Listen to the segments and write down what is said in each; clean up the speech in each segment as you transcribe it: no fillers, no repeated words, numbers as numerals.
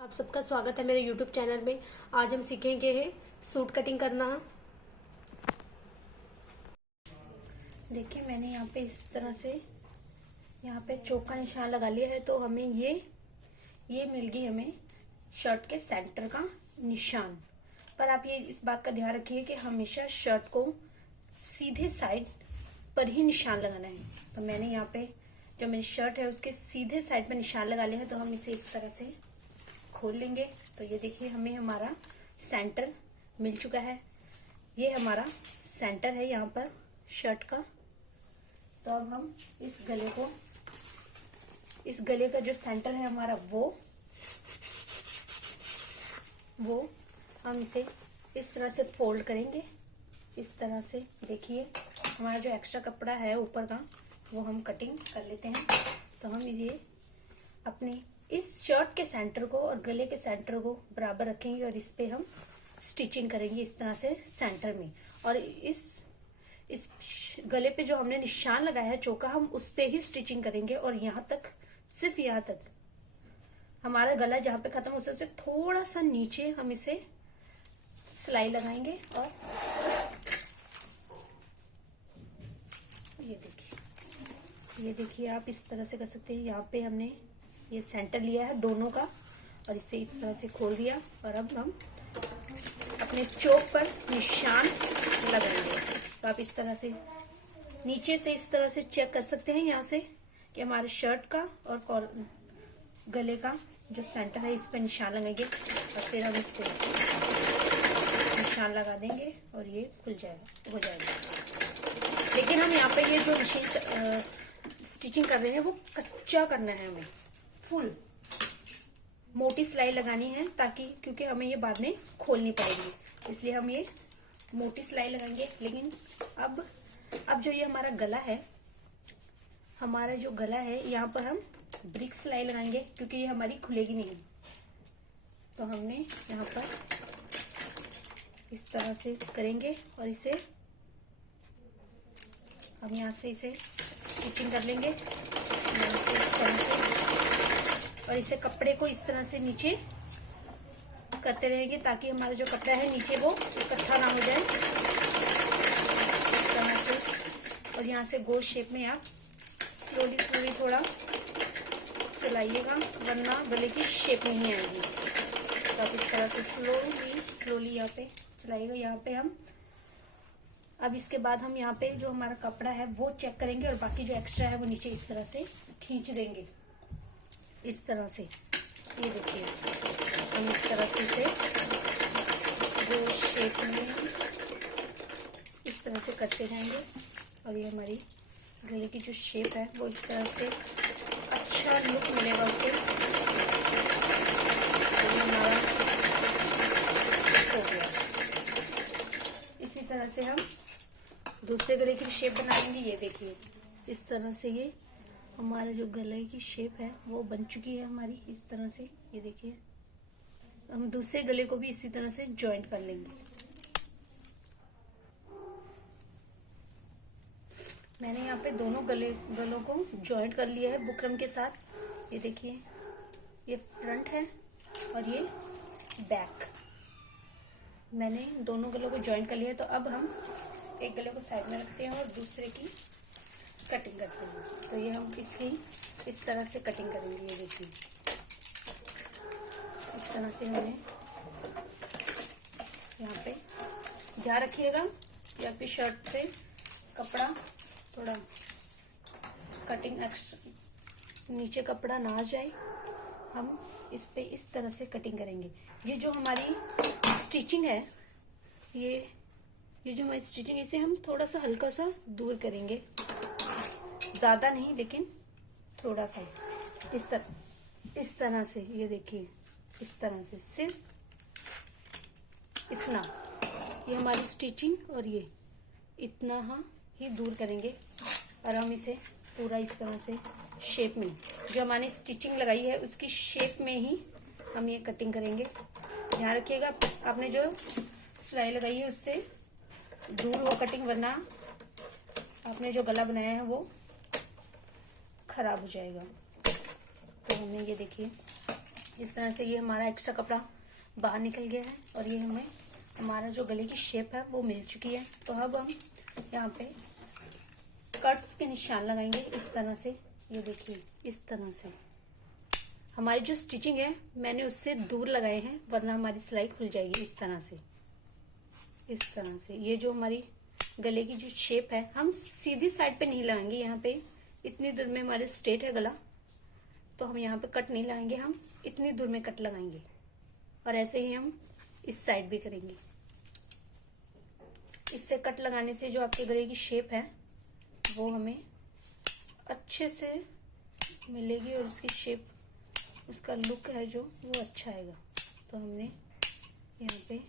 आप सबका स्वागत है मेरे YouTube चैनल में। आज हम सीखेंगे है सूट कटिंग करना। देखिए मैंने यहाँ पे इस तरह से यहाँ पे चौक का निशान लगा लिया है, तो हमें ये मिल गई हमें शर्ट के सेंटर का निशान। पर आप ये इस बात का ध्यान रखिए कि हमेशा शर्ट को सीधे साइड पर ही निशान लगाना है। तो मैंने यहाँ पे जो मेरी शर्ट है उसके सीधे साइड पर निशान लगा लिया है, तो हम इसे इस तरह से खोल लेंगे। तो ये देखिए हमें हमारा सेंटर मिल चुका है। ये हमारा सेंटर है यहाँ पर शर्ट का। तो अब हम इस गले का जो सेंटर है हमारा वो हम इसे इस तरह से फोल्ड करेंगे। इस तरह से देखिए हमारा जो एक्स्ट्रा कपड़ा है ऊपर का वो हम कटिंग कर लेते हैं। तो हम ये अपने इस शर्ट के सेंटर को और गले के सेंटर को बराबर रखेंगे और इस पे हम स्टिचिंग करेंगे इस तरह से सेंटर में। और इस गले पे जो हमने निशान लगाया है चौका, हम उस पे ही स्टिचिंग करेंगे। और यहाँ तक, सिर्फ यहाँ तक हमारा गला जहाँ पे खत्म उससे थोड़ा सा नीचे हम इसे सिलाई लगाएंगे। और ये देखिए आप इस तरह से कर सकते हैं। यहाँ पे हमने ये सेंटर लिया है दोनों का और इसे इस तरह से खोल दिया। और अब हम अपने चौक पर निशान लगाएंगे। तो आप इस तरह से नीचे से इस तरह से चेक कर सकते हैं यहाँ से कि हमारे शर्ट का और गले का जो सेंटर है इस पर निशान लगाएंगे। और फिर हम इस पे निशान लगा देंगे और ये खुल जाएगा, हो जाएगा। लेकिन हम यहाँ पे ये जो मशीन स्टिचिंग कर रहे हैं वो कच्चा करना है, हमें फुल मोटी सिलाई लगानी है, ताकि क्योंकि हमें ये बाद में खोलनी पड़ेगी, इसलिए हम ये मोटी सिलाई लगाएंगे। लेकिन अब जो ये हमारा गला है यहाँ पर हम ब्रिक सिलाई लगाएंगे, क्योंकि ये हमारी खुलेगी नहीं। तो हमने यहाँ पर इस तरह से करेंगे और इसे हम यहाँ से इसे स्टिचिंग कर लेंगे इस तरह से। और इसे कपड़े को इस तरह से नीचे करते रहेंगे ताकि हमारा जो कपड़ा है नीचे वो इकट्ठा ना हो जाए इस तरह से। और यहाँ से गोल शेप में आप स्लोली थोड़ा चलाइएगा, वरना गले की शेप नहीं आएगी। तो आप इस तरह से स्लोली यहाँ पे चलाइएगा। यहाँ पे हम अब इसके बाद हम यहाँ पे जो हमारा कपड़ा है वो चेक करेंगे और बाकी जो एक्स्ट्रा है वो नीचे इस तरह से खींच देंगे, इस तरह से। ये देखिए हम इस तरह से इसे जो शेप में इस तरह से करते जाएंगे। और ये हमारी गले की जो शेप है वो इस तरह से अच्छा लुक मिलेगा उसे। तो हमारा हो गया। इसी तरह से हम दूसरे गले की शेप बनाएंगे। ये देखिए इस तरह से ये हमारा जो गले की शेप है वो बन चुकी है हमारी इस तरह से। ये देखिए हम दूसरे गले को भी इसी तरह से जॉइंट कर लेंगे। मैंने यहाँ पे दोनों गलों को जॉइंट कर लिया है बुकरम के साथ। ये देखिए ये फ्रंट है और ये बैक। मैंने दोनों गलों को जॉइंट कर लिया है। तो अब हम एक गले को साइड में रखते हैं और दूसरे की कटिंग करते हैं। तो ये हम इसकी इस तरह से कटिंग करेंगे। ये देखिए इस तरह से हमने यहाँ पे ध्यान रखिएगा कि आपकी शर्ट से कपड़ा थोड़ा कटिंग एक्स्ट्रा नीचे कपड़ा ना आ जाए। हम इस पे इस तरह से कटिंग करेंगे। ये जो हमारी स्टिचिंग है ये जो हमारी स्टिचिंग इसे हम थोड़ा सा हल्का सा दूर करेंगे, ज्यादा नहीं लेकिन थोड़ा सा इस तरह से। ये देखिए इस तरह से सिर्फ इतना, ये हमारी स्टिचिंग और ये इतना ही दूर करेंगे। और हम इसे पूरा इस तरह से शेप में जो हमारी स्टिचिंग लगाई है उसकी शेप में ही हम ये कटिंग करेंगे। ध्यान रखिएगा आपने जो सिलाई लगाई है उससे दूर हो कटिंग, वरना आपने जो गला बनाया है वो खराब हो जाएगा। तो हमने ये देखिए इस तरह से ये हमारा एक्स्ट्रा कपड़ा बाहर निकल गया है और ये हमें हमारा जो गले की शेप है वो मिल चुकी है। तो अब हम यहाँ पे कट्स के निशान लगाएंगे इस तरह से। ये देखिए इस तरह से हमारी जो स्टिचिंग है मैंने उससे दूर लगाए हैं, वरना हमारी सिलाई खुल जाएगी। इस तरह से, इस तरह से ये जो हमारी गले की जो शेप है हम सीधी साइड पे नहीं लगाएंगे। यहाँ पे इतनी दूर में हमारे स्ट्रेट है गला, तो हम यहाँ पे कट नहीं लगाएंगे, हम इतनी दूर में कट लगाएंगे। और ऐसे ही हम इस साइड भी करेंगे। इससे कट लगाने से जो आपके गले की शेप है वो हमें अच्छे से मिलेगी और उसकी शेप, उसका लुक है जो वो अच्छा आएगा। तो हमने यहाँ पे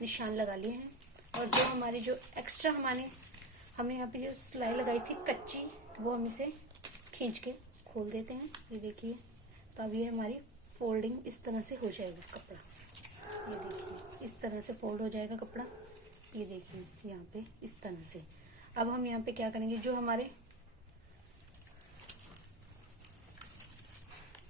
निशान लगा लिए हैं और जो हमारी जो एक्स्ट्रा हमने यहाँ पे जो सिलाई लगाई थी कच्ची, वो हम इसे खींच के खोल देते हैं। ये देखिए, तो अब ये हमारी फोल्डिंग इस तरह से हो जाएगा कपड़ा। ये देखिए इस तरह से फोल्ड हो जाएगा कपड़ा। ये देखिए यहाँ पे इस तरह से। अब हम यहाँ पे क्या करेंगे, जो हमारे,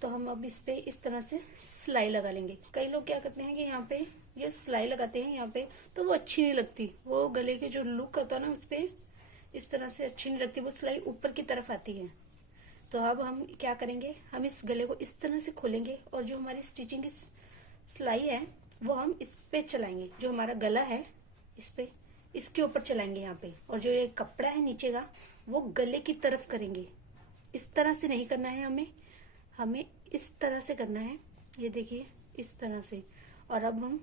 तो हम अब इस पे इस तरह से सिलाई लगा लेंगे। कई लोग क्या करते हैं कि यहाँ पे ये सिलाई लगाते हैं यहाँ पे, तो वो अच्छी नहीं लगती, वो गले के जो लुक होता है ना उस पे इस तरह से अच्छी नहीं लगती, वो सिलाई ऊपर की तरफ आती है। तो अब हम क्या करेंगे, हम इस गले को इस तरह से खोलेंगे और जो हमारी स्टिचिंग की सिलाई है वो हम इस पे चलाएंगे। जो हमारा गला है इस पे, इसके ऊपर चलाएंगे यहाँ पे, और जो ये कपड़ा है नीचे का वो गले की तरफ करेंगे। इस तरह से नहीं करना है हमें इस तरह से करना है। ये देखिए इस तरह से। और अब हम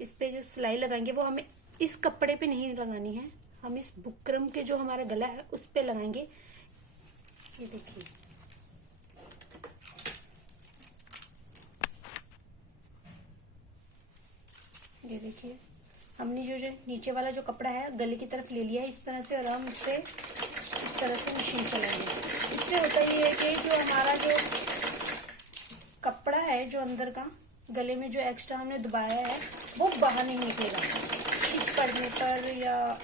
इस पे जो सिलाई लगाएंगे वो हमें इस कपड़े पे नहीं लगानी है, हम इस बुकरम के जो हमारा गला है उस पे लगाएंगे। ये देखिए, ये देखिए हमने जो नीचे वाला जो कपड़ा है गले की तरफ ले लिया है इस तरह से, और हम इस पे इस तरह से मशीन चलाएंगे। इससे होता ये है कि जो हमारा जो कपड़ा है जो अंदर का गले में जो एक्स्ट्रा हमने दबाया है वो बाहर नहीं निकलेगा खींच पड़ने पर, या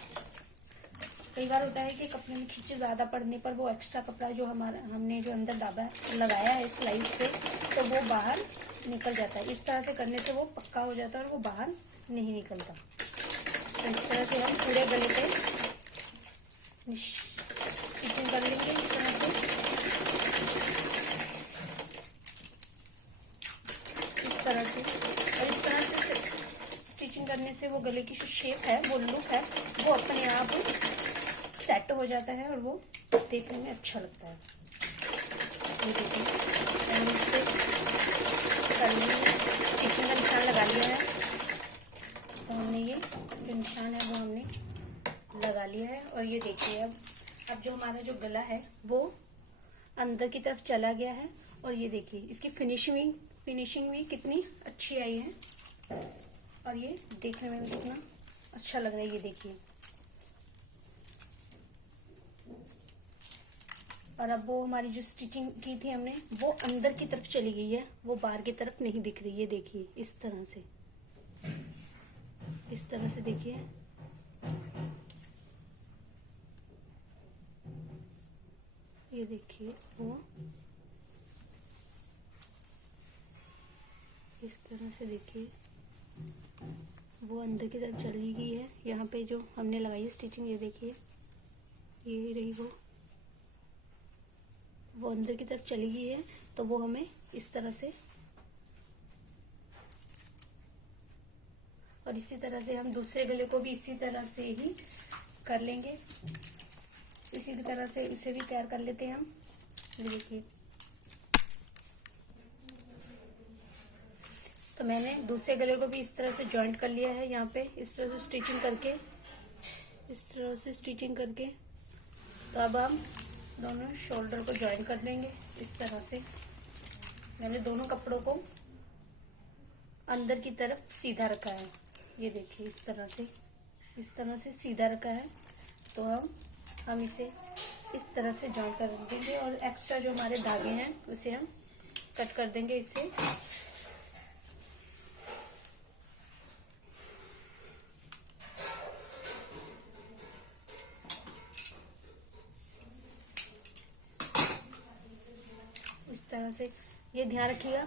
कई बार होता है कि कपड़े में खींच ज्यादा पड़ने पर वो एक्स्ट्रा कपड़ा जो हमने जो अंदर दबा लगाया है सिलाई पे, तो वो बाहर निकल जाता है। इस तरह से करने से वो पक्का हो जाता है और वो बाहर नहीं निकलता। तो इस तरह से हम पूरे गले पे स्टिचिंग कर लेंगे इस तरह से। इस तरह से, और इस तरह से स्टिचिंग करने से वो गले की जो शेप है, वो लुक है, वो अपने आप सेट हो जाता है और वो देखने में अच्छा लगता है। ये देखिए मैंने इस पे स्टिचिंग का निशान लगा लिया है। तो हमने ये जो निशान है वो हमने लगा लिया है। और ये देखिए अब जो हमारा जो गला है वो अंदर की तरफ चला गया है। और ये देखिए इसकी फिनिशिंग भी कितनी अच्छी आई है और ये देखने में भी कितना अच्छा लग रहा है। ये देखिए, और अब वो हमारी जो स्टिचिंग की थी हमने वो अंदर की तरफ चली गई है, वो बाहर की तरफ नहीं दिख रही है। देखिए इस तरह से, इस तरह से देखिए। ये देखिए वो इस तरह से, देखिए वो अंदर की तरफ चली गई है। यहाँ पे जो हमने लगाई है स्टिचिंग, ये देखिए ये रही वो अंदर की तरफ चली गई है। तो वो हमें इस तरह से, और इसी तरह से हम दूसरे गले को भी इसी तरह से ही कर लेंगे। इसी तरह से इसे भी तैयार कर लेते हैं हम। ये देखिए, तो मैंने दूसरे गले को भी इस तरह से जॉइंट कर लिया है। यहाँ पे इस तरह से स्टिचिंग करके, इस तरह से स्टिचिंग करके, तो अब हम दोनों शोल्डर को ज्वाइन कर देंगे इस तरह से। मैंने दोनों कपड़ों को अंदर की तरफ सीधा रखा है। ये देखिए इस तरह से सीधा रखा है। तो हम इसे इस तरह से जॉइन कर देंगे और एक्स्ट्रा जो हमारे धागे हैं उसे हम कट कर देंगे इससे। इस तरह से, ये ध्यान रखिएगा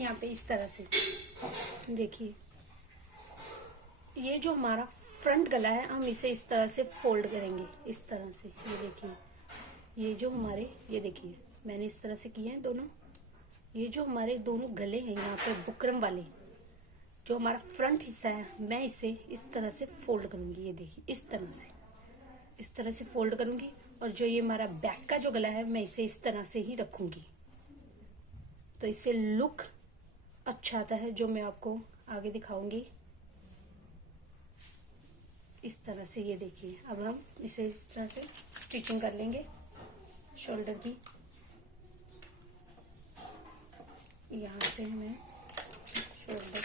यहाँ पे इस तरह से देखिए, ये जो हमारा फ्रंट गला है हम इसे इस तरह से फोल्ड करेंगे, इस तरह से। ये देखिए, ये जो हमारे, ये देखिए मैंने इस तरह से किए हैं दोनों। ये जो हमारे दोनों गले हैं यहाँ पे बुकरम वाले, जो हमारा फ्रंट हिस्सा है, मैं इसे इस तरह से फोल्ड करूंगी। ये देखिए, इस तरह से फोल्ड करूंगी। और जो ये हमारा बैक का जो गला है मैं इसे इस तरह से ही रखूंगी, तो इससे लुक अच्छा आता है, जो मैं आपको आगे दिखाऊंगी। इस तरह से ये देखिए, अब हम इसे इस तरह से स्टिचिंग कर लेंगे शोल्डर की। यहाँ से मैं शोल्डर,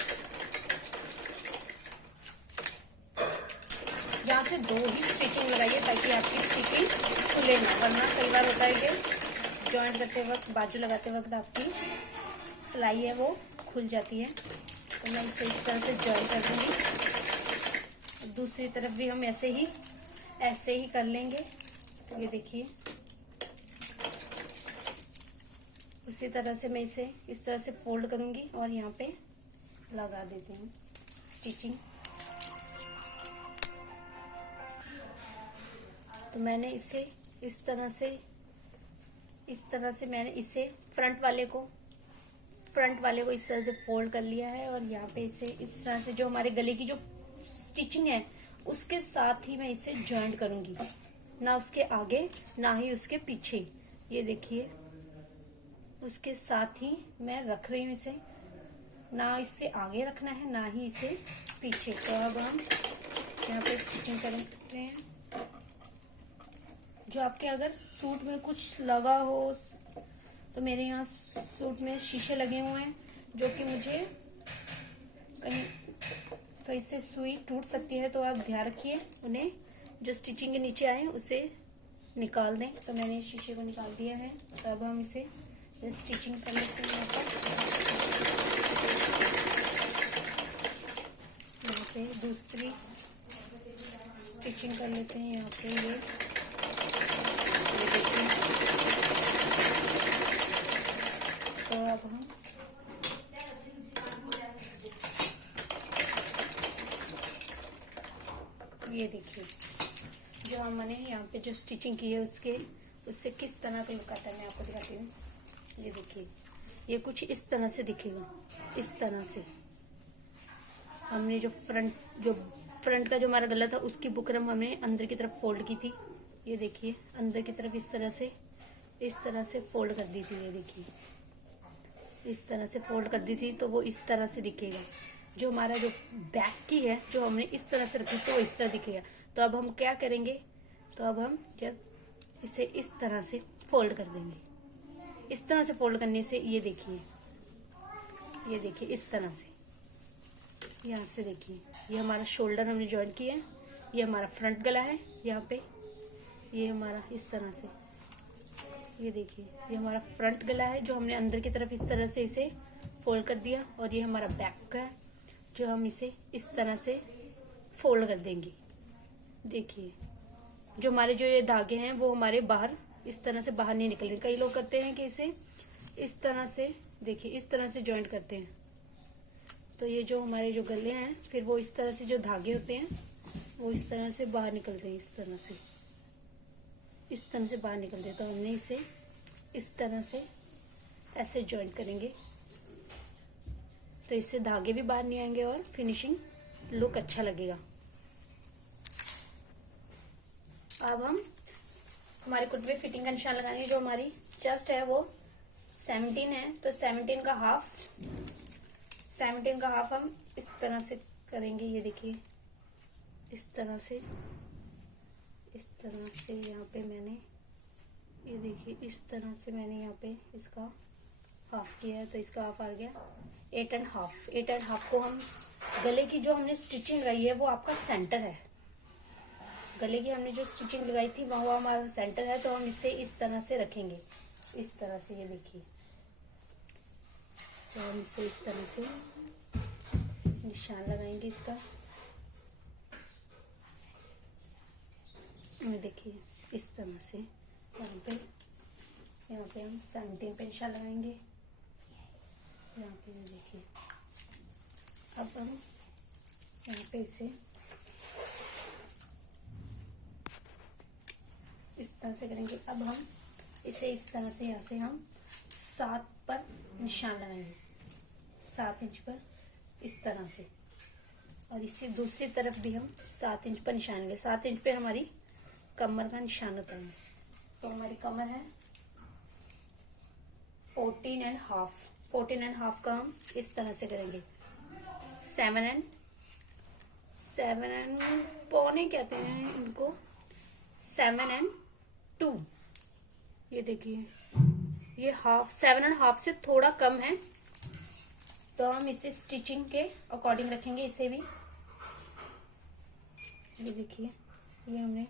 यहाँ से 2 ही स्टिचिंग लगाइए ताकि आपकी स्टिचिंग खुले ना, वरना कई बार होता है कि जॉइंट करते वक्त, बाजू लगाते वक्त आपकी सिलाई है वो खुल जाती है। तो मैं इसे इस तरह से जॉइन कर दूंगी। दूसरी तरफ भी हम ऐसे ही कर लेंगे। तो ये देखिए, उसी तरह से मैं इसे इस तरह से फोल्ड करूंगी और यहाँ पे लगा देते हैं स्टिचिंग। तो मैंने इसे इस तरह से मैंने इसे फ्रंट वाले को इस तरह से फोल्ड कर लिया है। और यहाँ पे इसे इस तरह से जो हमारे गले की जो स्टिचिंग है उसके साथ ही मैं इसे जॉइंट करूंगी, ना उसके आगे ना ही उसके पीछे। ये देखिए, उसके साथ ही मैं रख रही हूँ इसे, ना इससे आगे रखना है ना ही इसे पीछे। तो अब हम यहाँ पे स्टिचिंग करते हैं। जो आपके अगर सूट में कुछ लगा हो, तो मेरे यहाँ सूट में शीशे लगे हुए हैं जो कि मुझे कहीं तो इससे सुई टूट सकती है, तो आप ध्यान रखिए उन्हें। जो स्टिचिंग के नीचे आए उसे निकाल दें। तो मैंने शीशे को निकाल दिया है। तो अब हम इसे स्टिचिंग कर लेते हैं। यहाँ पे दूसरी स्टिचिंग कर लेते हैं। यहाँ पे ये तो अब हम ये देखिए, जो हमने यहाँ पे जो स्टिचिंग की है उससे किस तरह का लुक आता है, मैं आपको दिखाती हूँ। ये देखिए, ये कुछ इस तरह से दिखेगा। इस तरह से हमने जो फ्रंट का जो हमारा गला था उसकी बुकरम हमने अंदर की तरफ फोल्ड की थी। ये देखिए, अंदर की तरफ इस तरह से फोल्ड कर दी थी। ये देखिए, इस तरह से फोल्ड कर दी थी, तो वो इस तरह से दिखेगा। जो हमारा जो बैक की है जो हमने इस तरह से रखी, तो इस तरह दिखेगा। तो अब हम क्या करेंगे, तो अब हम जब इसे इस तरह से फोल्ड कर देंगे। इस तरह से फोल्ड करने से ये देखिए इस तरह से, यहाँ से देखिए, ये हमारा शोल्डर हमने जॉइन किया है। ये हमारा फ्रंट गला है। यहाँ पे ये हमारा इस तरह से, ये देखिए, ये हमारा फ्रंट गला है जो हमने अंदर की तरफ इस तरह से इसे फोल्ड कर दिया। और ये हमारा बैक का है जो हम इसे इस तरह से फोल्ड कर देंगे। देखिए, जो हमारे जो ये धागे हैं वो हमारे बाहर इस तरह से बाहर नहीं निकल रहे। कई लोग करते हैं कि इसे इस तरह से, देखिए, इस तरह से जॉइंट करते हैं। तो ये जो हमारे जो गले हैं, फिर वो इस तरह से जो धागे होते हैं वो इस तरह से बाहर निकलते हैं। इस तरह से बाहर निकलते हैं। तो हमने इसे इस तरह से ऐसे जॉइंट करेंगे, तो इससे धागे भी बाहर नहीं आएंगे और फिनिशिंग लुक अच्छा लगेगा। अब हम हमारे कुर्ते पे फिटिंग का निशान लगाएंगे। जो हमारी चेस्ट है वो 17 है, तो 17 का हाफ हम इस तरह से करेंगे। ये देखिए, इस तरह से यहाँ पे मैंने, ये देखिए, इस तरह से मैंने यहाँ पे इसका हाफ किया है। तो इसका हाफ आ गया 8 एंड हाफ को हम, गले की जो हमने स्टिचिंग लगाई है वो आपका सेंटर है। गले की हमने जो स्टिचिंग लगाई थी वो हमारा सेंटर है। तो हम इसे इस तरह से रखेंगे, इस तरह से। ये देखिए, तो हम इसे इस तरह से निशान लगाएंगे इसका। ये देखिए, इस तरह से यहाँ पे हम 17 पे निशान लगाएंगे। यहाँ पे ये देखिए। अब हम यहाँ पे इसे इस तरह से करेंगे। अब हम इसे इस तरह से यहाँ से हम 7 पर निशान लगाएंगे, 7 इंच पर इस तरह से। और इसी दूसरी तरफ भी हम 7 इंच पर निशान लेंगे। 7 इंच पे हमारी कमर का निशान होता है। तो हमारी कमर है 14.5। 14.5 का हम इस तरह से करेंगे। 7 पौने कहते हैं इनको, 7 and 2। ये देखिए, ये 7.5 से थोड़ा कम है, तो हम इसे स्टिचिंग के अकॉर्डिंग रखेंगे। इसे भी ये देखिए, ये हमने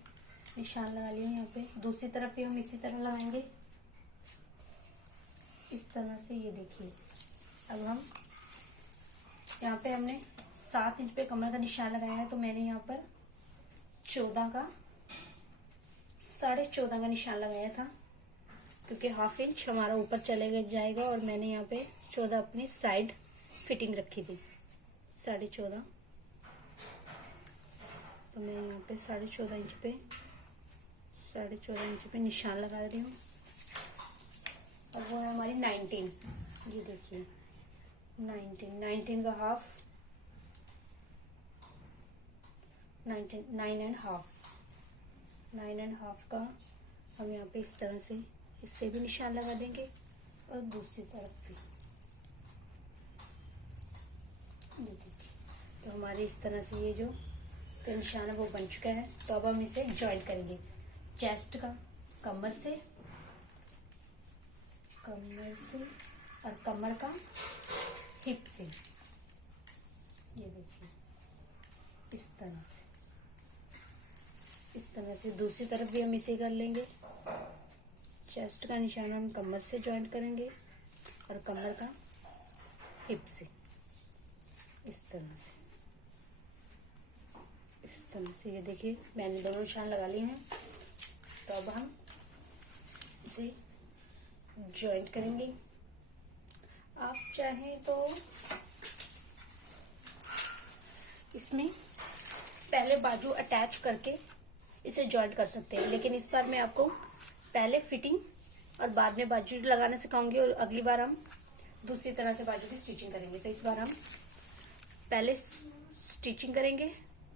निशान लगा लिया। यहाँ पे दूसरी तरफ भी हम इसी तरह लगाएंगे, इस तरह से। ये देखिए, अब हम यहाँ पे हमने 7 इंच पे कमर का निशान लगाया है, तो मैंने यहाँ पर 14 का 14.5 का निशान लगाया था, क्योंकि हाफ इंच हमारा ऊपर चले जाएगा। और मैंने यहाँ पे 14 अपनी साइड फिटिंग रखी थी, 14.5। तो मैं यहाँ पे 14.5 इंच पे 14.5 इंच पे निशान लगा रही हूँ। अब वो है हमारी 19। ये देखिए, 19 का हाफ, 9.5 का हम यहाँ पे इस तरह से इससे भी निशान लगा देंगे। और दूसरी तरफ भी ये देखिए। तो हमारे इस तरह से ये जो निशान है वो बन चुका है। तो अब हम इसे जॉइंट करेंगे, चेस्ट का कमर से और कमर का हिप से। ये देखिए, इस तरह से दूसरी तरफ भी हम इसे कर लेंगे। चेस्ट का निशान हम कमर से जॉइंट करेंगे और कमर का हिप से, इस तरह से। ये देखिए, मैंने दोनों निशान लगा लिए हैं। तो अब हम इसे जॉइंट करेंगे। आप चाहें तो इसमें पहले बाजू अटैच करके इसे जॉइंट कर सकते हैं, लेकिन इस बार मैं आपको पहले फिटिंग और बाद में बाजू लगाना सिखाऊंगी। और अगली बार हम दूसरी तरह से बाजू की स्टिचिंग करेंगे। तो इस बार हम पहले स्टिचिंग करेंगे,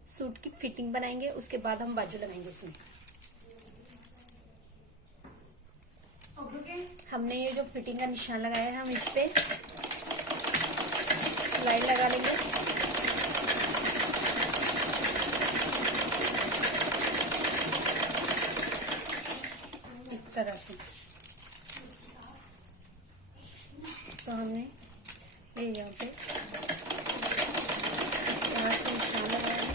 सूट की फिटिंग बनाएंगे, उसके बाद हम बाजू लगाएंगे। इसमें हमने ये जो फिटिंग का निशान लगाया है, हम इस पे सिलाई लगा लेंगे। इस तरह से। तो हमने ये यहाँ पे निशान लगाया है।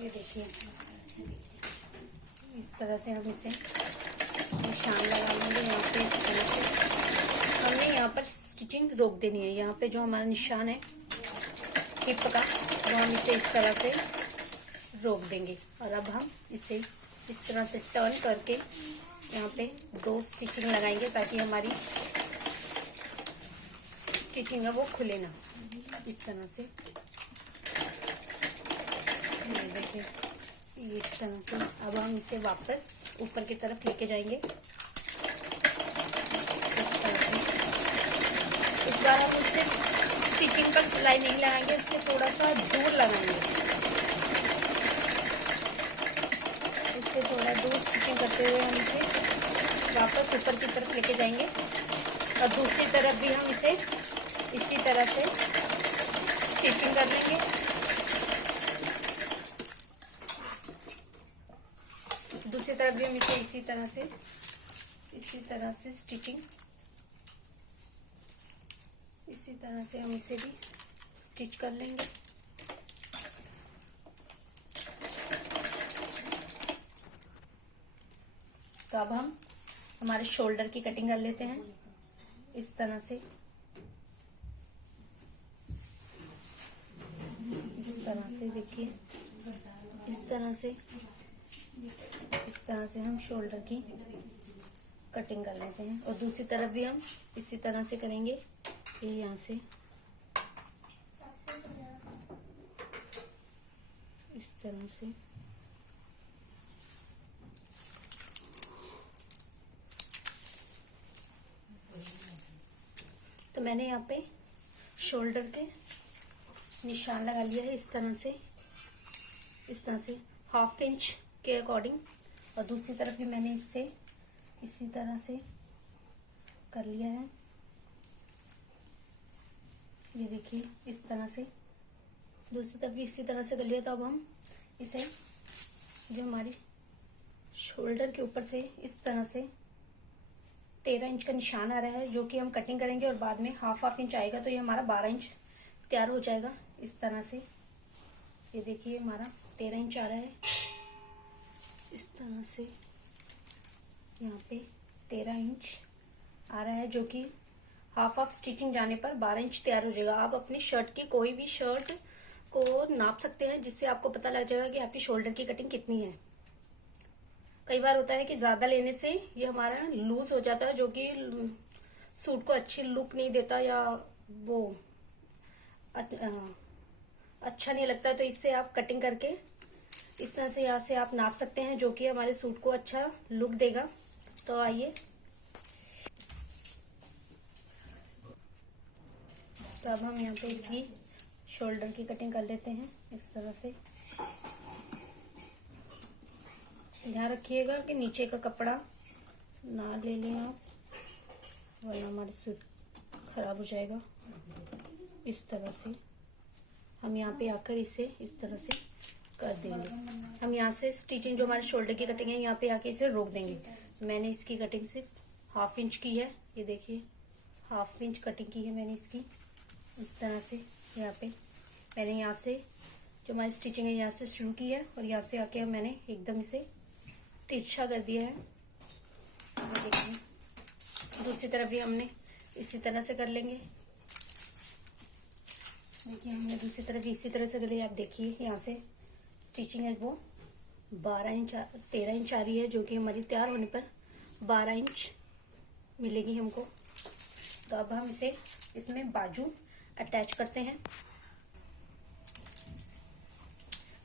ये देखिए, इस तरह से हम इसे निशान लगा लेंगे। यहाँ पे इस तरह से हमने यहाँ पर स्टिचिंग रोक देनी है। यहाँ पे जो हमारा निशान है हिप का, वो हम इसे इस तरह से रोक देंगे। और अब हम इसे इस तरह से टर्न करके यहाँ पे 2 स्टिचिंग लगाएंगे, ताकि हमारी स्टिचिंग है वो खुले ना। इस तरह से ये देखिए, ये इस तरह से। अब हम इसे वापस ऊपर की तरफ लेके जाएंगे। इस बार हम उससे स्टिचिंग पर सिलाई नहीं लगाएंगे, उससे थोड़ा सा दूर लगाएंगे। इससे थोड़ा दूर स्टिचिंग करते हुए हम इसे वापस ऊपर की तरफ लेके जाएंगे। और दूसरी तरफ भी हम इसे इसी तरह से स्टिचिंग कर लेंगे। दूसरी तरफ भी हम इसे इसी तरह से स्टिचिंग, इसी तरह से हम इसे भी स्टिच कर लेंगे। तो अब हम हमारे शोल्डर की कटिंग कर लेते हैं। इस तरह से, देखिए, इस तरह से हम शोल्डर की कटिंग कर लेते हैं। और दूसरी तरफ भी हम इसी तरह से करेंगे। ये यहाँ से इस तरह से तो मैंने यहाँ पे शोल्डर के निशान लगा लिया है इस तरह से 1/2 इंच के अकॉर्डिंग। और दूसरी तरफ भी मैंने इससे इसी तरह से कर लिया है। ये देखिए इस तरह से दूसरी तरफ भी इसी तरह से कर लिया। तो अब हम इसे जो हमारी शोल्डर के ऊपर से इस तरह से 13 इंच का निशान आ रहा है जो कि हम कटिंग करेंगे, और बाद में 1/2 इंच आएगा तो ये हमारा 12 इंच तैयार हो जाएगा इस तरह से। ये देखिए हमारा 13 इंच आ रहा है इस तरह से। यहाँ पे 13 इंच आ रहा है जो कि हाफ स्टिचिंग जाने पर 12 इंच तैयार हो जाएगा। आप अपनी शर्ट की कोई भी शर्ट को नाप सकते हैं जिससे आपको पता लग जाएगा कि आपकी शोल्डर की कटिंग कितनी है। कई बार होता है कि ज्यादा लेने से ये हमारा लूज हो जाता है जो कि सूट को अच्छी लुक नहीं देता या वो अच्छा नहीं लगता। तो इससे आप कटिंग करके इस तरह से यहाँ से आप नाप सकते हैं जो कि हमारे सूट को अच्छा लुक देगा। तो आइए तो अब हम यहाँ पे इसकी शोल्डर की कटिंग कर लेते हैं इस तरह से। ध्यान रखिएगा कि नीचे का कपड़ा ना ले लें आप, वरना हमारा सूट खराब हो जाएगा। इस तरह से हम यहाँ पे आकर इसे इस तरह से कर देंगे। हम यहाँ से स्टिचिंग जो हमारे शोल्डर की कटिंग है यहाँ पे आके इसे रोक देंगे। मैंने इसकी कटिंग सिर्फ 1/2 इंच की है। ये देखिए 1/2 इंच कटिंग की है मैंने इसकी इस तरह से। यहाँ पे मैंने यहाँ से जो हमारी स्टिचिंग है यहाँ से शुरू की है और यहाँ से आके मैंने एकदम इसे तिरछा कर दिया है। देखिए दूसरी तरफ भी हमने इसी तरह से कर लेंगे। देखिए हमने दूसरी तरफ भी इसी तरह से कर लिया। आप देखिए यहाँ से स्टिचिंग है वो 13 इंच आ रही है जो कि हमारी तैयार होने पर 12 इंच मिलेगी हमको। तो अब हम इसे इसमें बाजू अटैच करते हैं।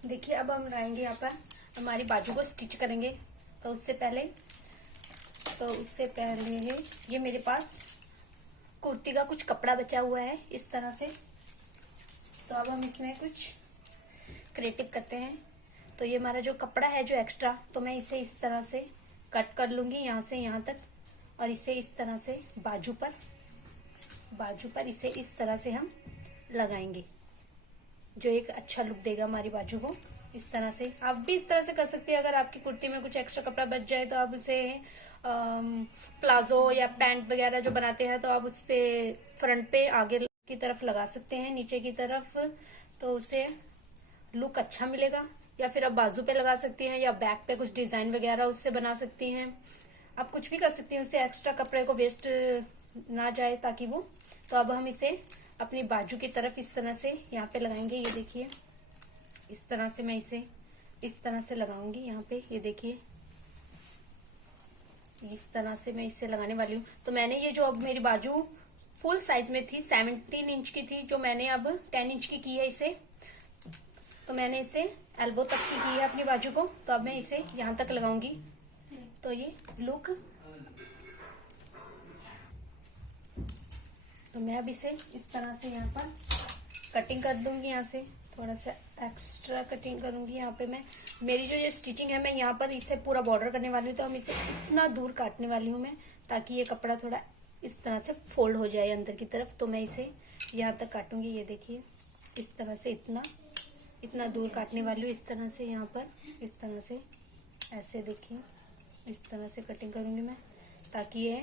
देखिए अब हम आएंगे यहाँ पर हमारी बाजू को स्टिच करेंगे। तो उससे पहले है ये मेरे पास कुर्ती का कुछ कपड़ा बचा हुआ है इस तरह से। तो अब हम इसमें कुछ क्रिएटिव करते हैं। तो ये हमारा जो कपड़ा है जो एक्स्ट्रा, तो मैं इसे इस तरह से कट कर लूंगी यहाँ से यहाँ तक, और इसे इस तरह से बाजू पर इसे इस तरह से हम लगाएंगे जो एक अच्छा लुक देगा हमारी बाजू को। इस तरह से आप भी इस तरह से कर सकते हैं। अगर आपकी कुर्ती में कुछ एक्स्ट्रा कपड़ा बच जाए तो आप उसे प्लाजो या पैंट वगैरह जो बनाते हैं तो आप उस पे फ्रंट पे आगे की तरफ लगा सकते हैं नीचे की तरफ, तो उसे लुक अच्छा मिलेगा। या फिर आप बाजू पे लगा सकती हैं या बैक पे कुछ डिजाइन वगैरह उससे बना सकती हैं। आप कुछ भी कर सकती हैं, उससे एक्स्ट्रा कपड़े को वेस्ट ना जाए ताकि वो। तो अब हम इसे अपनी बाजू की तरफ इस तरह से यहाँ पे लगाएंगे। ये देखिए इस तरह से मैं इसे इस तरह से लगाऊंगी यहाँ पे। ये देखिए इस तरह से मैं इसे लगाने वाली हूँ। तो मैंने ये जो अब मेरी बाजू फुल साइज में थी 17 इंच की थी, जो मैंने अब 10 इंच की है इसे। तो मैंने इसे एल्बो तक की है अपनी बाजू को। तो अब मैं इसे यहाँ तक लगाऊंगी। तो ये लुक, तो मैं अब इसे इस तरह से यहाँ पर कटिंग कर दूंगी। यहाँ से थोड़ा सा एक्स्ट्रा कटिंग करूंगी यहाँ पे मैं। मेरी जो ये स्टिचिंग है मैं यहाँ पर इसे पूरा बॉर्डर करने वाली हूँ। तो हम इसे इतना दूर काटने वाली हूँ मैं ताकि ये कपड़ा थोड़ा इस तरह से फोल्ड हो जाए अंदर की तरफ। तो मैं इसे यहाँ तक काटूंगी। ये देखिए इस तरह से इतना दूर काटने वाली हूँ इस तरह से। यहाँ पर इस तरह से ऐसे देखिए इस तरह से कटिंग करूंगी मैं ताकि ये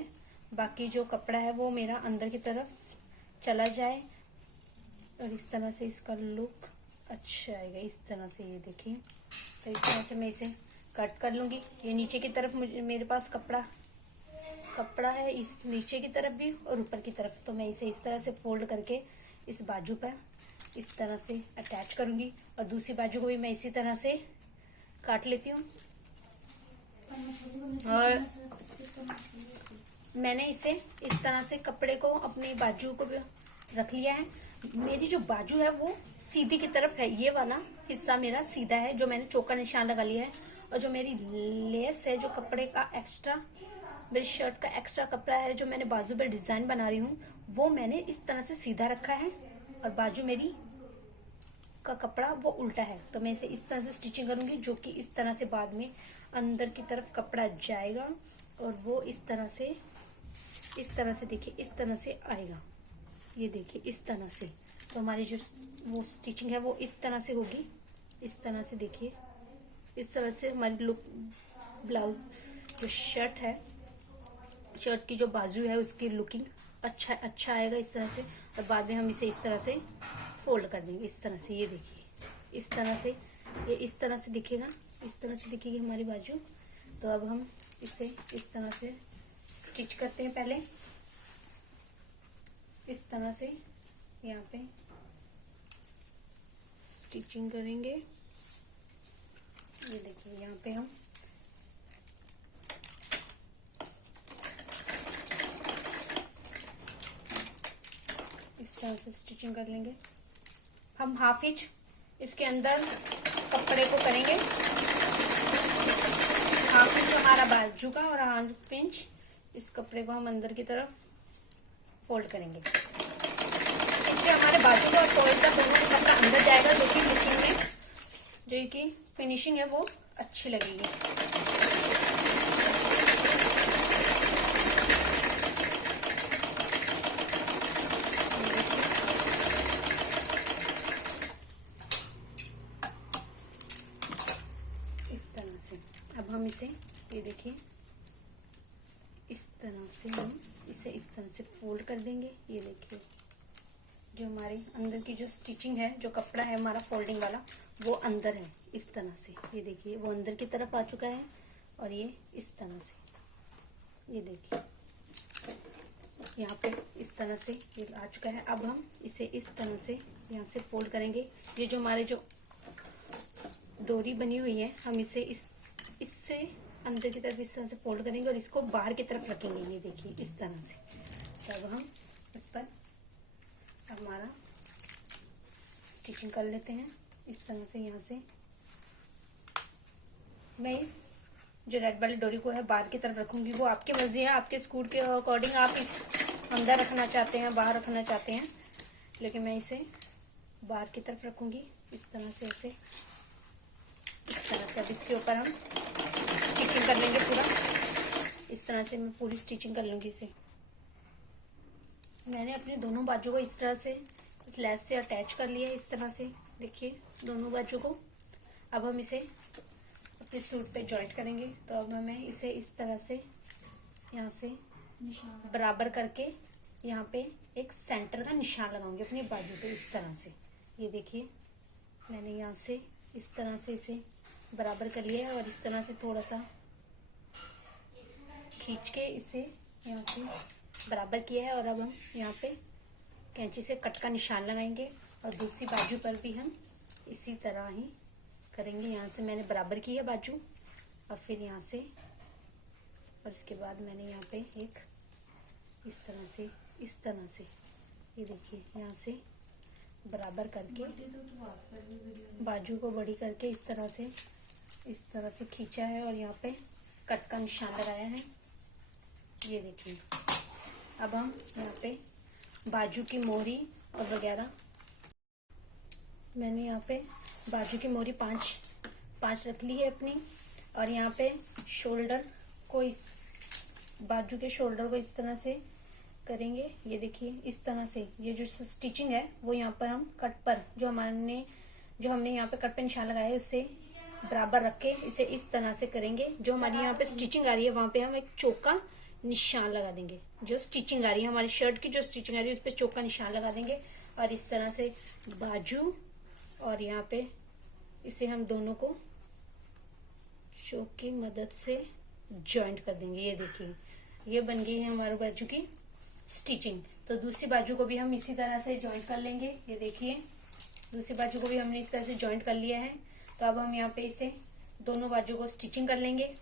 बाकी जो कपड़ा है वो मेरा अंदर की तरफ चला जाए और इस तरह से इसका लुक अच्छा आएगा इस तरह से। ये देखिए तो इस तरह से मैं इसे कट कर लूंगी। ये नीचे की तरफ मेरे पास कपड़ा है इस नीचे की तरफ भी और ऊपर की तरफ। तो मैं इसे इस तरह से फोल्ड करके इस बाजू पर इस तरह से अटैच करूंगी और दूसरी बाजू को भी मैं इसी तरह से काट लेती हूँ। और मैंने इसे इस तरह से कपड़े को अपनी बाजू को रख लिया है। मेरी जो बाजू है वो सीधी की तरफ है, ये वाला हिस्सा मेरा सीधा है जो मैंने चौका निशान लगा लिया है। और जो मेरी लेस है, जो कपड़े का एक्स्ट्रा, मेरी शर्ट का एक्स्ट्रा कपड़ा है जो मैंने बाजू पे डिजाइन बना रही हूँ, वो मैंने इस तरह से सीधा रखा है। और बाजू मेरी का कपड़ा वो उल्टा है, तो मैं इसे इस तरह से स्टिचिंग करूंगी, जो कि इस तरह से बाद में अंदर की तरफ कपड़ा जाएगा और वो इस तरह से देखिए इस तरह से आएगा। ये देखिए इस तरह से। तो हमारी जो वो स्टिचिंग है वो इस तरह से होगी, इस तरह से देखिए, इस तरह से हमारी लुक ब्लाउज जो शर्ट है, शर्ट की जो बाजू है उसकी लुकिंग अच्छा आएगा इस तरह से। और बाद में हम इसे इस तरह से फोल्ड कर देंगे इस तरह से। ये देखिए इस तरह से, ये इस तरह से दिखेगा, इस तरह से दिखेगी हमारी बाजू। तो अब हम इसे इस तरह से स्टिच करते हैं। पहले इस तरह से यहाँ पे स्टिचिंग करेंगे। ये देखिए यहाँ पे हम इस तरह से स्टिचिंग कर लेंगे। हम हाफ इंच इसके अंदर कपड़े को करेंगे, हाफ इंच हमारा बाजू का और हाफ इंच इस कपड़े को हम अंदर की तरफ फोल्ड करेंगे। इससे हमारे बाजू का और फोल्ड का दोनों कपड़ा अंदर जाएगा, जो कि लुकिंग में जो कि फिनिशिंग है वो अच्छी लगेगी। इस तरह से अब हम इसे, ये देखिए इस तरह से हम इसे इस तरह से फोल्ड कर देंगे। ये देखिए जो हमारे अंदर की जो स्टिचिंग है, जो कपड़ा है हमारा फोल्डिंग वाला, वो अंदर है इस तरह से। ये देखिए वो अंदर की तरफ आ चुका है और ये इस तरह से, ये देखिए यहाँ पे इस तरह से ये आ चुका है। अब हम इसे इस तरह से यहाँ से फोल्ड करेंगे। ये जो हमारे जो डोरी बनी हुई है, हम इसे इससे अंदर की तरफ इस तरह से फोल्ड करेंगे और इसको बाहर की तरफ रखेंगे। ये देखिए इस तरह से। तब हम इस पर हमारा स्टिचिंग कर लेते हैं इस तरह से। यहाँ से मैं इस जो रेड वाली डोरी को है बाहर की तरफ रखूंगी, वो आपकी मर्जी है, आपके स्कूल के अकॉर्डिंग आप इस अंदर रखना चाहते हैं, बाहर रखना चाहते हैं, लेकिन मैं इसे बाहर की तरफ रखूंगी इस तरह से, ऐसे इस तरह से। अब इसके ऊपर हम स्टिचिंग कर लेंगे पूरा, इस तरह से मैं पूरी स्टिचिंग कर लूंगी इसे। मैंने अपने दोनों बाजू को इस तरह से इस लेस से अटैच कर लिया है इस तरह से, देखिए दोनों बाजू को। अब हम इसे अपने सूट पे जॉइंट करेंगे। तो अब मैं इसे इस तरह से यहाँ से बराबर करके यहाँ पे एक सेंटर का निशान लगाऊंगी अपनी बाजू पे इस तरह से। ये देखिए मैंने यहाँ से इस तरह से इसे बराबर कर लिया है और इस तरह से थोड़ा सा खींच के इसे यहाँ से बराबर किया है। और अब हम यहाँ पे कैंची से कट का निशान लगाएंगे और दूसरी बाजू पर भी हम इसी तरह ही करेंगे। यहाँ से मैंने बराबर की है बाजू और फिर यहाँ से, और इसके बाद मैंने यहाँ पे एक इस तरह से ये देखिए यहाँ से बराबर करके बाजू को बड़ी करके इस तरह से खींचा है और यहाँ पे कट का निशान लगाया है। ये देखिए अब हम यहाँ पे बाजू की मोहरी और वगैरह, मैंने यहाँ पे बाजू की मोहरी पांच रख ली है अपनी। और यहाँ पे शोल्डर को, इस बाजू के शोल्डर को इस तरह से करेंगे। ये देखिए इस तरह से, ये जो स्टिचिंग है वो यहाँ पर हम कट पर जो हमने यहाँ पे कट पे निशान लगाया है उससे बराबर रख के इसे इस तरह से करेंगे। जो हमारी यहाँ पे स्टिचिंग आ रही है वहां पे हम एक चौका निशान लगा देंगे। जो स्टिचिंग आ रही है हमारी शर्ट की, जो स्टिचिंग आ रही है उस पर चौका निशान लगा देंगे और इस तरह से बाजू और यहाँ पे इसे हम दोनों को चौक की मदद से जॉइंट कर देंगे। ये देखिए ये बन गई है हमारी बाजू की स्टिचिंग। तो दूसरी बाजू को भी हम इसी तरह से जॉइंट कर लेंगे। ये देखिए दूसरी बाजू को भी हमने इस तरह से जॉइंट कर लिया है। तो अब हम यहाँ पे इसे दोनों बाजू को स्टिचिंग कर लेंगे।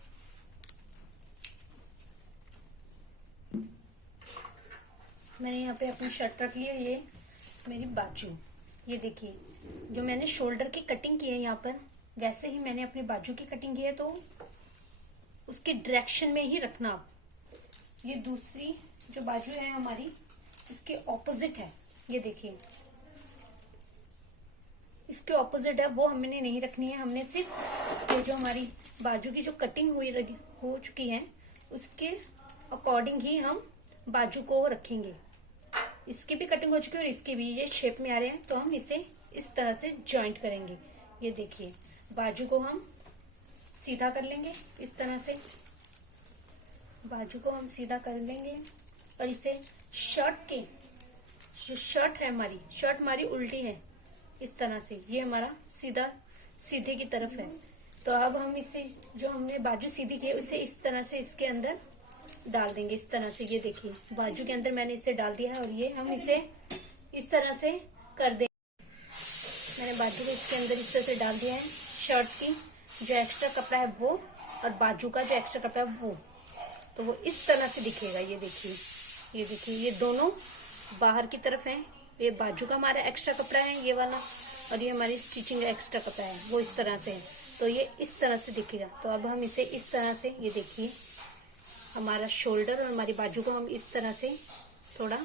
मैंने यहाँ पे अपनी शर्ट रख ली है, ये मेरी बाजू। ये देखिए जो मैंने शोल्डर की कटिंग की है यहाँ पर, वैसे ही मैंने अपनी बाजू की कटिंग की है, तो उसके डायरेक्शन में ही रखना आप। ये दूसरी जो बाजू है हमारी, इसके ऑपोजिट है। ये देखिए इसके ऑपोजिट है, वो हमने नहीं रखनी है। हमने सिर्फ ये जो हमारी बाजू की जो कटिंग हो चुकी है, उसके अकॉर्डिंग ही हम बाजू को रखेंगे। इसकी भी कटिंग हो चुकी है और इसके भी ये शेप में आ रहे हैं, तो हम इसे इस तरह से जॉइंट करेंगे। ये देखिए बाजू को हम सीधा कर लेंगे, इस तरह से बाजू को हम सीधा कर लेंगे और इसे शर्ट के जो शर्ट है हमारी, शर्ट हमारी उल्टी है इस तरह से, ये हमारा सीधे की तरफ है। तो अब हम इसे जो हमने बाजू सीधी की है उसे इस तरह से इसके अंदर डाल देंगे, इस तरह से। ये देखिए बाजू के अंदर मैंने इसे डाल दिया है और ये हम इसे इस तरह से कर देंगे। मैंने बाजू को इसके अंदर इस तरह से डाल दिया है। शर्ट की जो एक्स्ट्रा कपड़ा है वो और बाजू का जो एक्स्ट्रा कपड़ा है वो, तो वो इस तरह से दिखेगा। ये देखिए ये दोनों बाहर की तरफ है। ये बाजू का हमारा एक्स्ट्रा कपड़ा है ये वाला, और ये हमारी स्टिचिंग का एक्स्ट्रा कपड़ा है वो इस तरह से है, तो ये इस तरह से दिखेगा। तो अब हम इसे इस तरह से, ये देखिए हमारा शोल्डर और हमारी बाजू को हम इस तरह से थोड़ा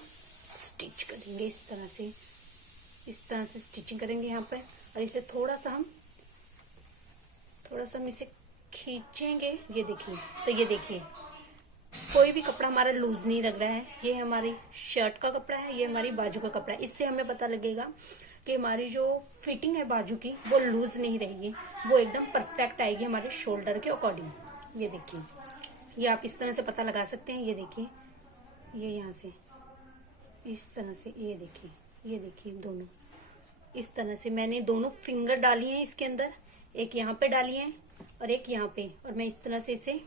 स्टिच करेंगे, इस तरह से स्टिचिंग करेंगे यहाँ पे। और इसे थोड़ा सा हम इसे खींचेंगे। ये देखिए, तो ये देखिए कोई भी कपड़ा हमारा लूज नहीं लग रहा है। ये हमारी शर्ट का कपड़ा है, ये हमारी बाजू का कपड़ा है। इससे हमें पता लगेगा कि हमारी जो फिटिंग है बाजू की वो लूज नहीं रहेगी, वो एकदम परफेक्ट आएगी हमारे शोल्डर के अकॉर्डिंग। ये देखिए ये आप इस तरह से पता लगा सकते हैं। ये देखिए ये यहाँ से इस तरह से, ये देखिए दोनों इस तरह से मैंने दोनों फिंगर डाली हैं इसके अंदर, एक यहाँ पे डाली है और एक यहाँ पे, और मैं इस तरह से इसे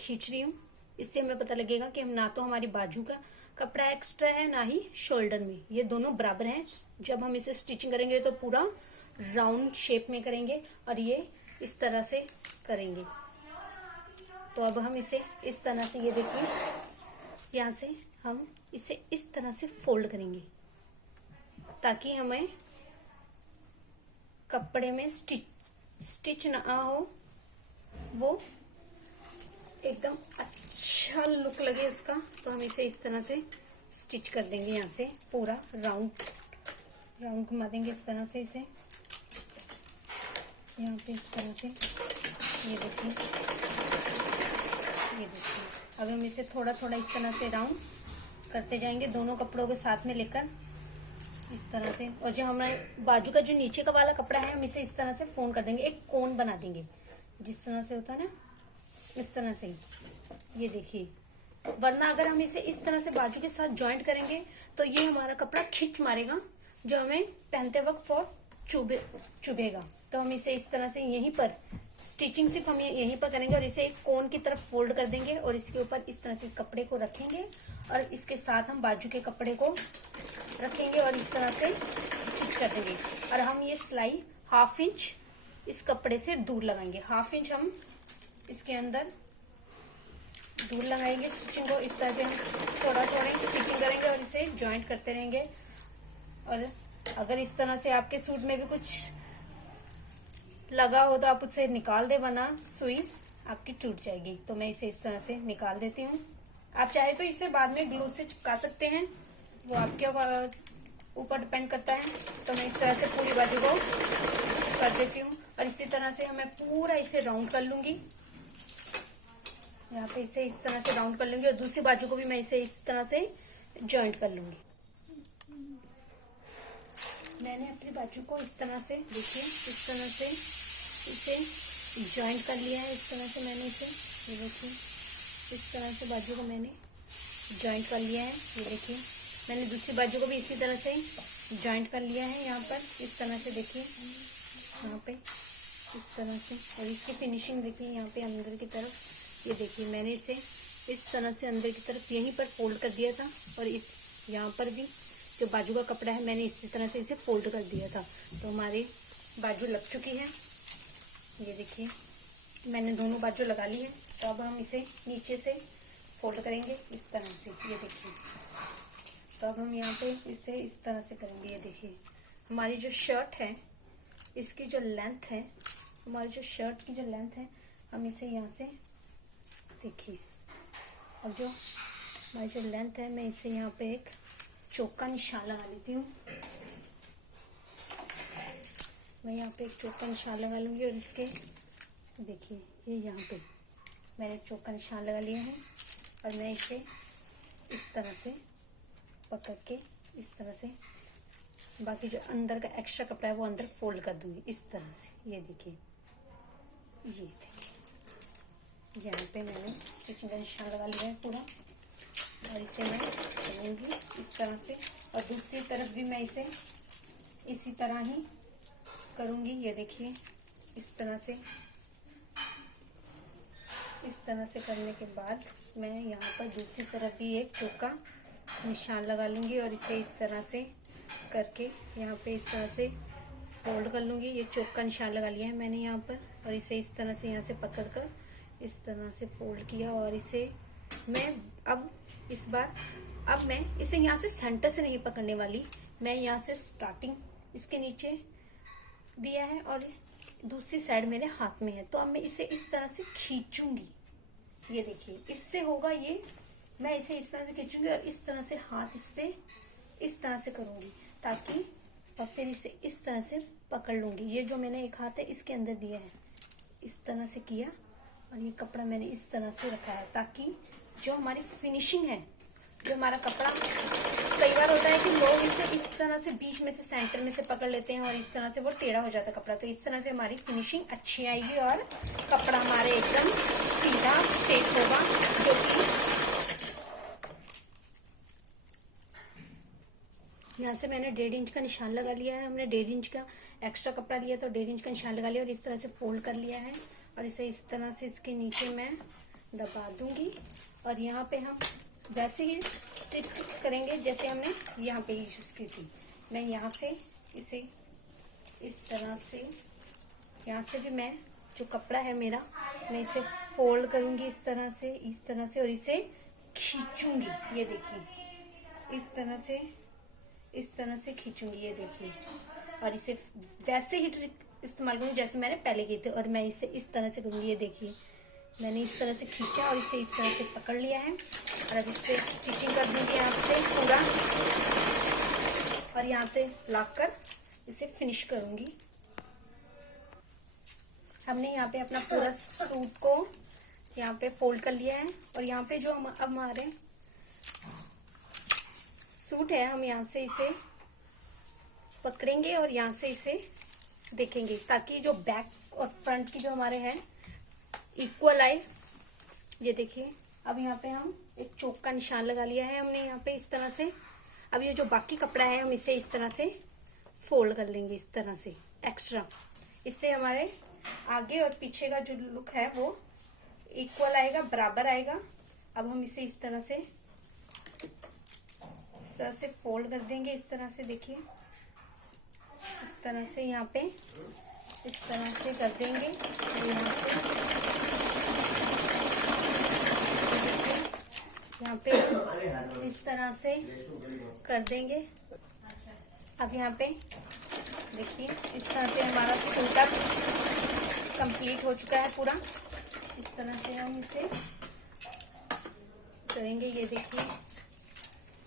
खींच रही हूँ। इससे हमें पता लगेगा कि हम ना तो हमारी बाजू का कपड़ा एक्स्ट्रा है ना ही शोल्डर में, ये दोनों बराबर हैं। जब हम इसे स्टिचिंग करेंगे तो पूरा राउंड शेप में करेंगे और ये इस तरह से करेंगे। तो अब हम इसे इस तरह से, ये देखिए यहाँ से हम इसे इस तरह से फोल्ड करेंगे ताकि हमें कपड़े में स्टिच ना हो, वो एकदम अच्छा लुक लगे इसका। तो हम इसे इस तरह से स्टिच कर देंगे, यहाँ से पूरा राउंड घुमा देंगे इस तरह से इसे, यहाँ पे इस तरह से। ये देखिए अब हम इसे थोड़ा थोड़ा इस तरह से राउंड करते जाएंगे दोनों कपड़ों के साथ में लेकर, इस तरह से। और जो हमारे बाजू का जो नीचे का वाला कपड़ा है हम इसे इस तरह से फोल्ड कर देंगे, एक कोन बना देंगे जिस तरह से होता है ना, इस तरह से। ये देखिए, वरना अगर हम इसे इस तरह से बाजू के साथ जॉइंट करेंगे तो ये हमारा कपड़ा खिंच मारेगा, जो हमें पहनते वक्त बहुत चुभेगा। तो हम इसे इस तरह से यहीं पर स्टिचिंग सिर्फ हम यहीं पर करेंगे और इसे एक कोन की तरफ फोल्ड कर देंगे और इसके ऊपर इस तरह से कपड़े को रखेंगे और इसके साथ हम बाजू के कपड़े को रखेंगे और इस तरह से स्टिच कर देंगे। और हम ये सिलाई 1/2 इंच इस कपड़े से दूर लगाएंगे, 1/2 इंच हम इसके अंदर दूर लगाएंगे स्टिचिंग को। इस तरह से हम थोड़ा स्टिचिंग करेंगे और इसे जॉइंट करते रहेंगे। और अगर इस तरह से आपके सूट में भी कुछ लगा हो तो आप उसे निकाल दे, वरना सुई आपकी टूट जाएगी। तो मैं इसे इस तरह से निकाल देती हूँ। आप चाहे तो इसे बाद में ग्लू से चिपका सकते हैं, वो आपके ऊपर डिपेंड करता है। तो मैं इस तरह से पूरी बाजू को कर देती हूँ और इसी तरह से मैं पूरा इसे राउंड कर लूंगी। यहाँ पे इसे इस तरह से राउंड कर लूंगी और दूसरी बाजू को भी मैं इसे इस तरह से जॉइंट कर लूंगी। मैंने अपनी बाजू को इस तरह से, देखिए इस तरह से इसे जॉइंट कर लिया है। इस तरह से मैंने इसे, ये देखिए इस तरह से बाजू को मैंने जॉइंट कर लिया है। ये देखिए मैंने दूसरी बाजू को भी इसी तरह से जॉइंट कर लिया है, यहाँ पर इस तरह से। देखिए यहाँ पे इस तरह से, और इसकी फिनिशिंग देखिए यहाँ पे अंदर की तरफ। ये देखिए मैंने इसे इस तरह से अंदर की तरफ यहीं पर फोल्ड कर दिया था और इस यहाँ पर भी जो बाजू का कपड़ा है मैंने इसी तरह से इसे फोल्ड कर दिया था। तो हमारी बाजू लग चुकी है। ये देखिए मैंने दोनों बाजू लगा ली है। तो अब हम इसे नीचे से फोल्ड करेंगे इस तरह से। ये देखिए तो अब हम यहाँ पे इसे इस तरह से करेंगे। ये देखिए हमारी जो शर्ट है इसकी जो लेंथ है, हमारी जो शर्ट की जो लेंथ है, हम इसे यहाँ से देखिए, और जो हमारी जो लेंथ है मैं इसे यहाँ पे एक चौक का निशान लगा लेती हूँ। मैं यहाँ पे एक चौक का निशान लगा लूँगी और इसके देखिए ये यहाँ पे मैंने एक चौक का निशान लगा लिया है और मैं इसे इस तरह से पकड़ के इस तरह से बाकी जो अंदर का एक्स्ट्रा कपड़ा है वो अंदर फोल्ड कर दूंगी इस तरह से। ये देखिए, ये देखिए यहाँ पे मैंने स्टिचिंग का निशान लगा लिया है पूरा और इसे मैं करूँगी इस तरह से, और दूसरी तरफ भी मैं इसे इसी तरह ही करूँगी। ये देखिए इस तरह से करने के बाद मैं यहाँ पर दूसरी तरफ भी एक चौक का निशान लगा लूँगी और इसे इस तरह से करके यहाँ पे इस तरह से फोल्ड कर लूँगी। ये चौक का निशान लगा लिया है मैंने यहाँ पर और इसे इस तरह से यहाँ से पकड़ कर इस तरह से फोल्ड किया और इसे मैं अब मैं इसे यहाँ से सेंटर से नहीं पकड़ने वाली, मैं यहाँ से स्टार्टिंग इसके नीचे दिया है और दूसरी साइड मेरे हाथ में है, तो अब मैं इसे इस तरह से खींचूंगी। ये देखिए इससे होगा ये, मैं इसे इस तरह से खींचूंगी और इस तरह से हाथ इस पे इस तरह से करूंगी ताकि, और फिर इसे इस तरह से पकड़ लूंगी। ये जो मैंने एक हाथ है इसके अंदर दिया है, इस तरह से किया और ये कपड़ा मैंने इस तरह से रखा है ताकि जो हमारी फिनिशिंग है, जो हमारा कपड़ा, कई बार होता है कि लोग इसे इस तरह से बीच में से सेंटर में से पकड़ लेते हैं और इस तरह से वो टेढ़ा हो जाता है कपड़ा, तो इस तरह से हमारी फिनिशिंग अच्छी आएगी और कपड़ा हमारे एकदम सीधा स्ट्रेट होगा। जो कि यहाँ से मैंने 1.5 इंच का निशान लगा लिया है, हमने 1.5 इंच का एक्स्ट्रा कपड़ा लिया तो 1.5 इंच का निशान लगा लिया और इस तरह से फोल्ड कर लिया है और इसे इस तरह से इसके नीचे मैं दबा दूंगी और यहाँ पे हम वैसे ही स्टिच करेंगे जैसे हमने यहाँ पे यूज की थी। मैं यहाँ से इसे इस तरह से, यहाँ से भी मैं जो कपड़ा है मेरा, मैं इसे फोल्ड करूंगी इस तरह से और इसे खींचूंगी। ये देखिए इस तरह से खींचूंगी। ये देखिए और इसे वैसे ही ट्रिक इस्तेमाल करूंगी जैसे मैंने पहले की थी और मैं इसे इस तरह से करूंगी। ये देखिए मैंने इस तरह से खींचा और इसे इस तरह से पकड़ लिया है और अब इस पे स्टिचिंग कर दूंगी यहाँ से पूरा और यहाँ पे लाकर इसे फिनिश करूंगी। हमने यहाँ पे अपना पूरा सूट को यहाँ पे फोल्ड कर लिया है और यहाँ पे जो अब हमारे सूट है, हम यहाँ से इसे पकड़ेंगे और यहाँ से इसे देखेंगे ताकि जो बैक और फ्रंट की जो हमारे हैं इक्वल आए। ये देखिए अब यहाँ पे हम एक चौक का निशान लगा लिया है हमने यहाँ पे इस तरह से। अब ये जो बाकी कपड़ा है हम इसे इस तरह से फोल्ड कर लेंगे इस तरह से एक्स्ट्रा, इससे हमारे आगे और पीछे का जो लुक है वो इक्वल आएगा, बराबर आएगा। अब हम इसे इस तरह से फोल्ड कर देंगे इस तरह से। देखिए इस तरह से यहाँ पे इस तरह से कर देंगे, यहाँ पे इस तरह से कर देंगे। अब यहाँ पे देखिए इस तरह से हमारा सूट अब कंप्लीट हो चुका है पूरा। इस तरह से हम इसे करेंगे। ये देखिए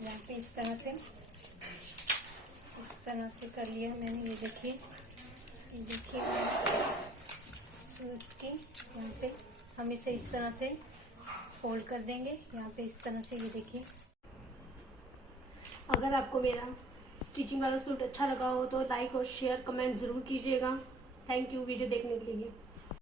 यहाँ पे इस तरह से कर लिया मैंने। ये देखिए सूट की यहाँ पे हम इसे इस तरह से फोल्ड कर देंगे यहाँ पे इस तरह से। ये देखिए अगर आपको मेरा स्टिचिंग वाला सूट अच्छा लगा हो तो लाइक और शेयर कमेंट ज़रूर कीजिएगा। थैंक यू वीडियो देखने के लिए।